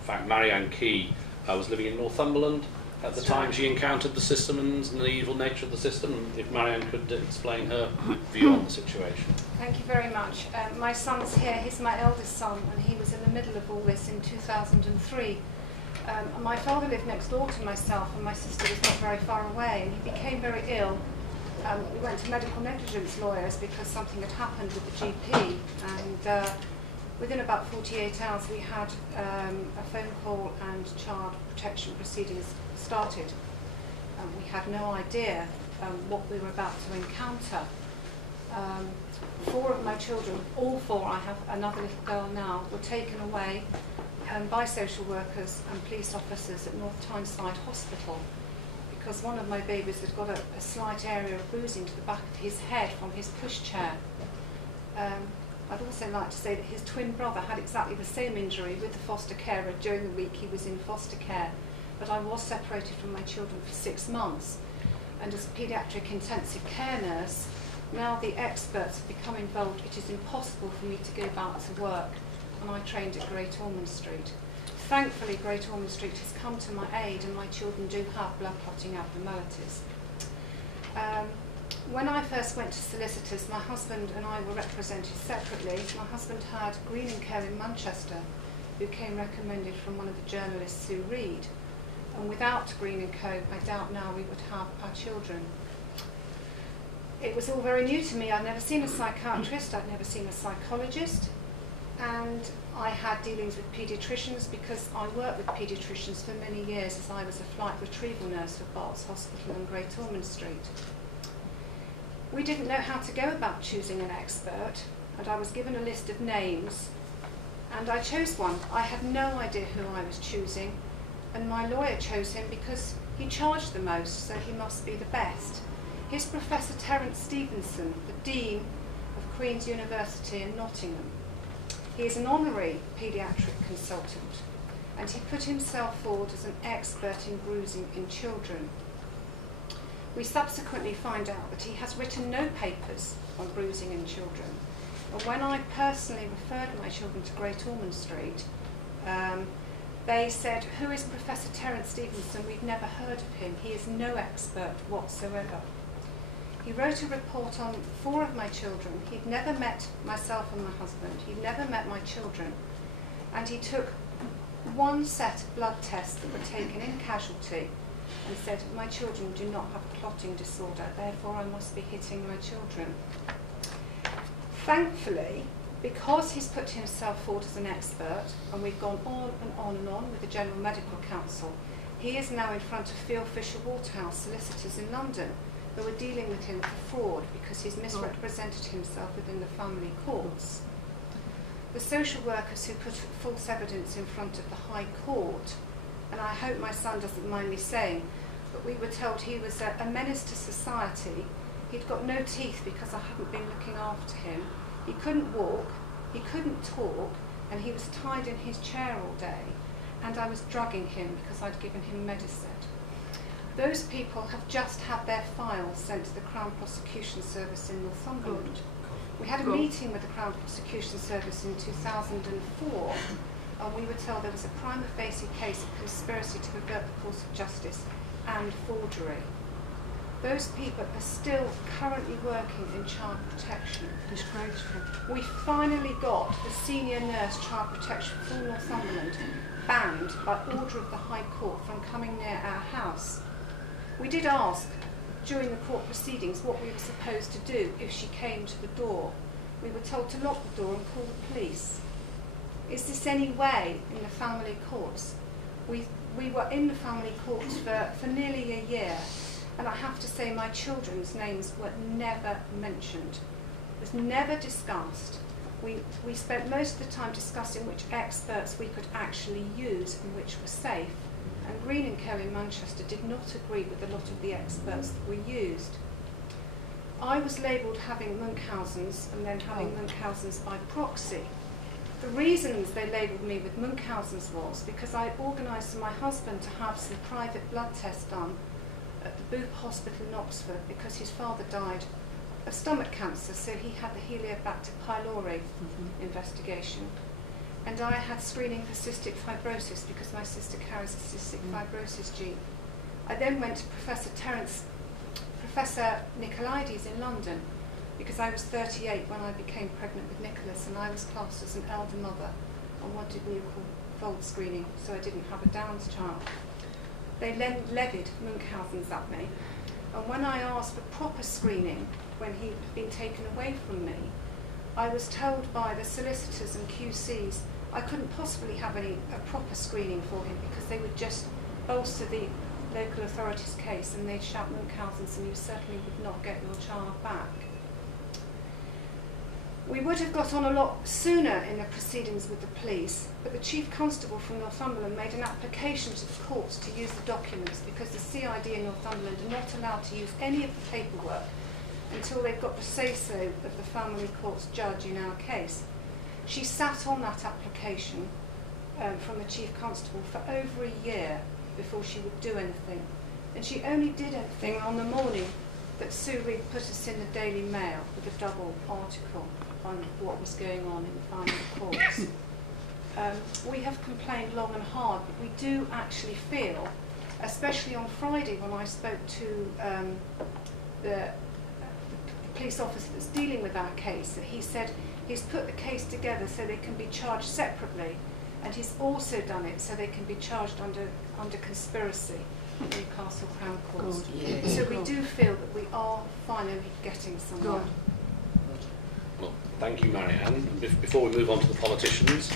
fact, Marianne Key was living in Northumberland at the time she encountered the system and the evil nature of the system. And if Marianne could explain her view on the situation. Thank you very much. My son's here. He's my eldest son, and he was in the middle of all this in 2003. My father lived next door to myself, and my sister was not very far away, and he became very ill. We went to medical negligence lawyers because something had happened with the GP, and within about 48 hours we had a phone call and child protection proceedings started. We had no idea what we were about to encounter. 4 of my children, all 4, I have another little girl now, were taken away by social workers and police officers at North Tyneside Hospital because one of my babies had got a slight area of bruising to the back of his head from his pushchair. I'd also like to say that his twin brother had exactly the same injury with the foster carer during the week he was in foster care, but I was separated from my children for 6 months. And as a paediatric intensive care nurse, now the experts have become involved, it is impossible for me to go back to work, and I trained at Great Ormond Street. Thankfully, Great Ormond Street has come to my aid, and my children do have blood clotting abnormalities. When I first went to solicitors, my husband and I were represented separately. My husband had Green & Co in Manchester, who came recommended from one of the journalists Sue Reed. And without Green & Co, I doubt now we would have our children. It was all very new to me. I'd never seen a psychiatrist, I'd never seen a psychologist, and I had dealings with paediatricians because I worked with paediatricians for many years as I was a flight retrieval nurse for Barts Hospital on Great Ormond Street. We didn't know how to go about choosing an expert, and I was given a list of names, and I chose one. I had no idea who I was choosing, and my lawyer chose him because he charged the most, so he must be the best. He's Professor Terence Stevenson, the Dean of Queen's University in Nottingham. He is an honorary paediatric consultant, and he put himself forward as an expert in bruising in children. We subsequently find out that he has written no papers on bruising in children. And when I personally referred my children to Great Ormond Street, they said, "Who is Professor Terence Stevenson? We've never heard of him. He is no expert whatsoever." He wrote a report on 4 of my children. He'd never met myself and my husband. He'd never met my children. And he took 1 set of blood tests that were taken in casualty and said, "My children do not have a clotting disorder, therefore I must be hitting my children." Thankfully, because he's put himself forward as an expert, and we've gone on and on and on with the General Medical Council, he is now in front of Field Fisher Waterhouse solicitors in London, who are dealing with him for fraud because he's misrepresented himself within the family courts. The social workers who put false evidence in front of the High Court, and I hope my son doesn't mind me saying, but we were told he was a menace to society. He'd got no teeth because I hadn't been looking after him. He couldn't walk, he couldn't talk, and he was tied in his chair all day, and I was drugging him because I'd given him Medicet. Those people have just had their files sent to the Crown Prosecution Service in Northumberland. We had a meeting with the Crown Prosecution Service in 2004, and we were told there was a prima facie case of conspiracy to pervert the course of justice and forgery. Those people are still currently working in child protection. Disgraceful. We finally got the senior nurse child protection for Northumberland banned by order of the High Court from coming near our house. We did ask during the court proceedings what we were supposed to do if she came to the door. We were told to lock the door and call the police. Is this any way in the family courts? We were in the family courts for nearly a year, and I have to say my children's names were never mentioned. It was never discussed. We spent most of the time discussing which experts we could actually use and which were safe. And Green & Co in Manchester did not agree with a lot of the experts that were used. I was labelled having Munchausen's and then having Munchausen's by proxy. The reasons they labelled me with Munchausen's was because I organised for my husband to have some private blood tests done at the Booth Hospital in Oxford because his father died of stomach cancer, so he had the Helicobacter pylori investigation. and I had screening for cystic fibrosis because my sister carries a cystic fibrosis gene. I then went to Professor Nicolaides in London, because I was 38 when I became pregnant with Nicholas, and I was classed as an elder mother on what did we call fold screening, so I didn't have a Downs child. They levied Munchausen's at me, and when I asked for proper screening, when he'd been taken away from me, I was told by the solicitors and QCs I couldn't possibly have a proper screening for him because they would just bolster the local authorities' case and they'd shout Munchausen's and you certainly would not get your child back. We would have got on a lot sooner in the proceedings with the police, but the Chief Constable from Northumberland made an application to the courts to use the documents because the CID in Northumberland are not allowed to use any of the paperwork until they've got the say-so of the family court's judge in our case. She sat on that application from the Chief Constable for over a year before she would do anything. And she only did anything on the morning that Sue Reed put us in the Daily Mail with a double article on what was going on in the family courts. We have complained long and hard, but we do actually feel, especially on Friday when I spoke to the police officer that's dealing with our case, that he said he's put the case together so they can be charged separately, and he's also done it so they can be charged under conspiracy at Newcastle Crown Court. So we do feel that we are finally getting somewhere. Well, thank you, Marianne. Before we move on to the politicians,